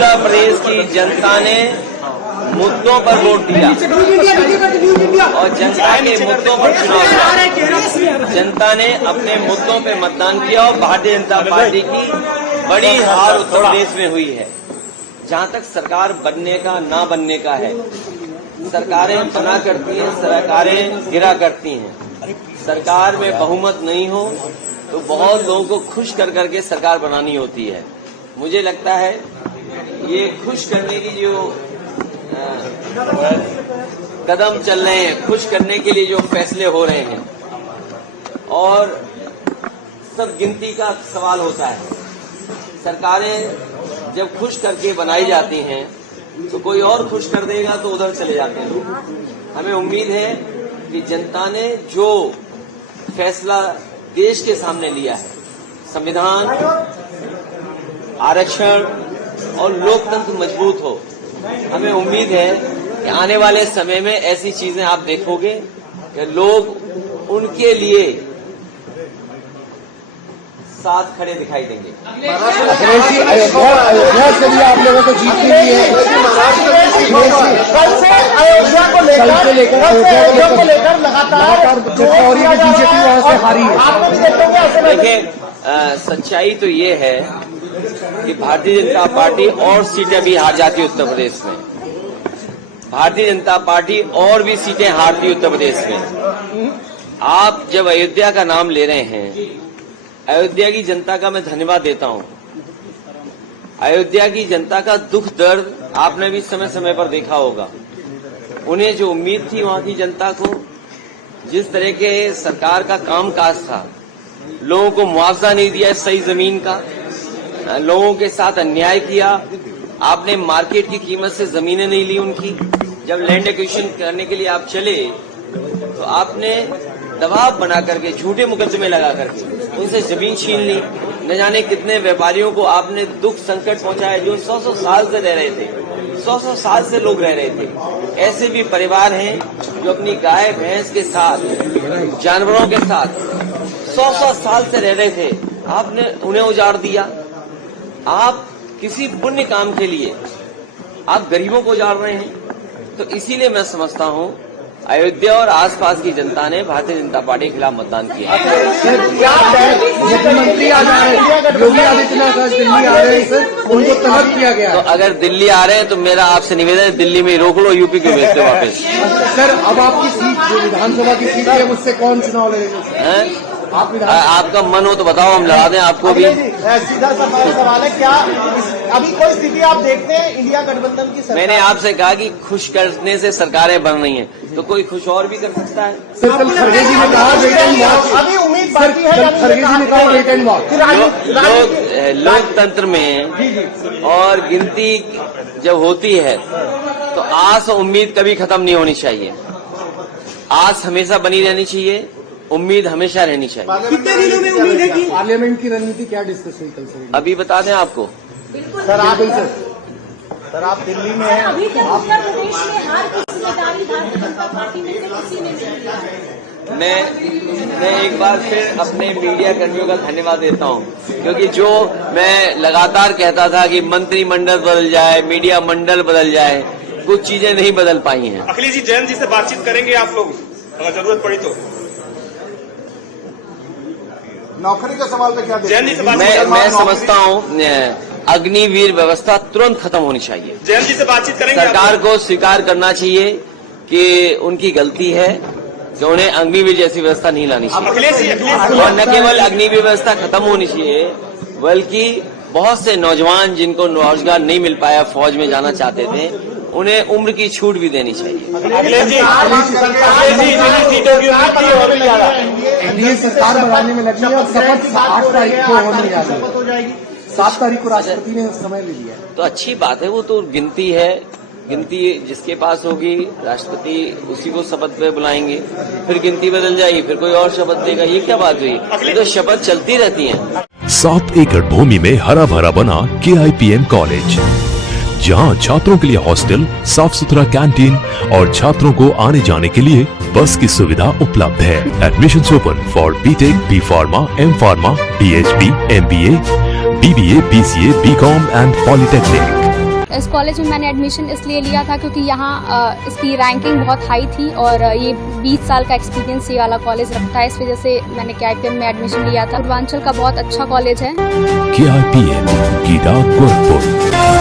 उत्तर प्रदेश की जनता ने मुद्दों पर वोट दिया और जनता के मुद्दों पर चुनाव किया। जनता ने अपने मुद्दों पर मतदान किया और भारतीय जनता पार्टी की बड़ी हार उत्तर प्रदेश में हुई है। जहां तक सरकार बनने का ना बनने का है, सरकारें बना करती हैं, सरकारें गिरा करती हैं। सरकार में बहुमत नहीं हो तो बहुत लोगों को खुश कर करके सरकार बनानी होती है। मुझे लगता है ये खुश करने की जो कदम चल रहे हैं, खुश करने के लिए जो फैसले हो रहे हैं, और सब गिनती का सवाल होता है। सरकारें जब खुश करके बनाई जाती हैं तो कोई और खुश कर देगा तो उधर चले जाते हैं लोग। हमें उम्मीद है कि जनता ने जो फैसला देश के सामने लिया है, संविधान, आरक्षण और लोकतंत्र मजबूत हो, हमें उम्मीद है कि आने वाले समय में ऐसी चीजें आप देखोगे कि लोग उनके लिए साथ खड़े दिखाई देंगे। अयोध्या से भी आप लोगों को जीत मिली है। कल से अयोध्या को लेकर लगातार बीजेपी वहां से हारी है। देखिए, सच्चाई तो ये है कि भारतीय जनता पार्टी और सीटें भी हार जाती उत्तर प्रदेश में। भारतीय जनता पार्टी और भी सीटें हारती उत्तर प्रदेश में। आप जब अयोध्या का नाम ले रहे हैं, अयोध्या की जनता का मैं धन्यवाद देता हूं। अयोध्या की जनता का दुख दर्द आपने भी समय समय पर देखा होगा। उन्हें जो उम्मीद थी वहां की जनता को, जिस तरह के सरकार का कामकाज था, लोगों को मुआवजा नहीं दिया सही जमीन का, लोगों के साथ अन्याय किया, आपने मार्केट की कीमत से जमीनें नहीं ली उनकी। जब लैंड एक्विजिशन करने के लिए आप चले तो आपने दबाव बना करके, झूठे मुकदमे लगा करके उनसे जमीन छीन ली। न जाने कितने व्यापारियों को आपने दुख संकट पहुंचाया जो 100-100 साल से रह रहे थे, 100-100 साल से लोग रह रहे थे। ऐसे भी परिवार हैं जो अपनी गाय भैंस के साथ, जानवरों के साथ 100-100 साल से रह रहे थे, आपने उन्हें उजाड़ दिया। आप किसी पुण्य काम के लिए आप गरीबों को उजाड़ रहे हैं। तो इसीलिए मैं समझता हूं अयोध्या और आसपास की जनता ने भारतीय जनता पार्टी के खिलाफ मतदान किया। मुख्यमंत्री आ जा रहे हैं, योगी आदित्यनाथ दिल्ली आ रहे हैं, सर उनको तलब किया गया। तो अगर दिल्ली आ रहे हैं तो मेरा आपसे निवेदन है, दिल्ली में रोक लो, यूपी क्यों भेजते वापस? सर अब आपकी सीट, जो विधानसभा की सीट है, उससे कौन चुनाव लड़ेगा? आपका मन हो तो बताओ, हम लड़ा दें आपको भी। सीधा सवाल है, क्या अभी कोई स्थिति आप देखते हैं इंडिया गठबंधन की सरकार? मैंने आपसे कहा कि खुश करने से सरकारें बन रही हैं, तो कोई खुश और भी कर सकता है। सर कल खड़गे जी ने कहा अभी उम्मीद बाकी है, खड़गे जी ने कहा वेट एंड वॉच। लोकतंत्र में और गिनती जब होती है तो आस और उम्मीद कभी खत्म नहीं होनी चाहिए। आस हमेशा बनी रहनी चाहिए, उम्मीद हमेशा रहनी चाहिए। कितने दिनों में उम्मीद है कि पार्लियामेंट की रणनीति क्या डिस्कस हुई कल से? अभी बता दें आपको। सर आप दिल्ली में हैं, अभी तक उत्तर प्रदेश में हार की जिम्मेदारी भारतीय जनता पार्टी में से किसी ने नहीं लिया। मैं एक बार फिर अपने मीडिया कर्मियों का धन्यवाद देता हूं, क्योंकि जो मैं लगातार कहता था कि मंत्रिमंडल बदल जाए, मीडिया मंडल बदल जाए, कुछ चीजें नहीं बदल पाई हैं। अखिलेश जी, जयंत जी से बातचीत करेंगे आप लोग अगर जरूरत पड़ी तो? नौकरी का सवाल पे क्या जयंत जी से मैं समझता हूं अग्निवीर व्यवस्था तुरंत खत्म होनी चाहिए। जयंत जी से बातचीत करेंगे। सरकार को स्वीकार करना चाहिए कि उनकी गलती है कि उन्हें अग्निवीर जैसी व्यवस्था नहीं लानी चाहिए। और न केवल अग्निवीर व्यवस्था खत्म होनी चाहिए, बल्कि बहुत से नौजवान जिनको रोजगार नहीं मिल पाया, फौज में जाना चाहते थे, उन्हें उम्र की छूट भी देनी चाहिए। अखिलेश जी एनडीए सरकार बनाने में लगी है और शपथ 8 तारीख को होने जा रही है। 7 तारीख को राष्ट्रपति ने समय ले लिया। तो अच्छी बात है, वो तो गिनती है, गिनती जिसके पास होगी राष्ट्रपति उसी को शपथ पे बुलाएंगे, फिर गिनती बदल जाएगी, फिर कोई और शपथ देगा। ये क्या बात हुई? ये तो शपथ चलती रहती है। 7 एकड़ भूमि में हरा भरा बना KIPM कॉलेज, जहां छात्रों के लिए हॉस्टल, साफ सुथरा कैंटीन और छात्रों को आने जाने के लिए बस की सुविधा उपलब्ध है। Admissions open for BTech, B Pharma, M Pharma, PhD, MBA, BBA, BCA, BCom and Polytechnic. इस कॉलेज में मैंने एडमिशन इसलिए लिया था क्योंकि यहाँ इसकी रैंकिंग बहुत हाई थी और ये 20 साल का एक्सपीरियंस ये वाला कॉलेज रखता है। इस वजह से मैंने KIPM में एडमिशन लिया था। पूर्वांचल का बहुत अच्छा कॉलेज है। KIPM, गीडा, गोरखपुर।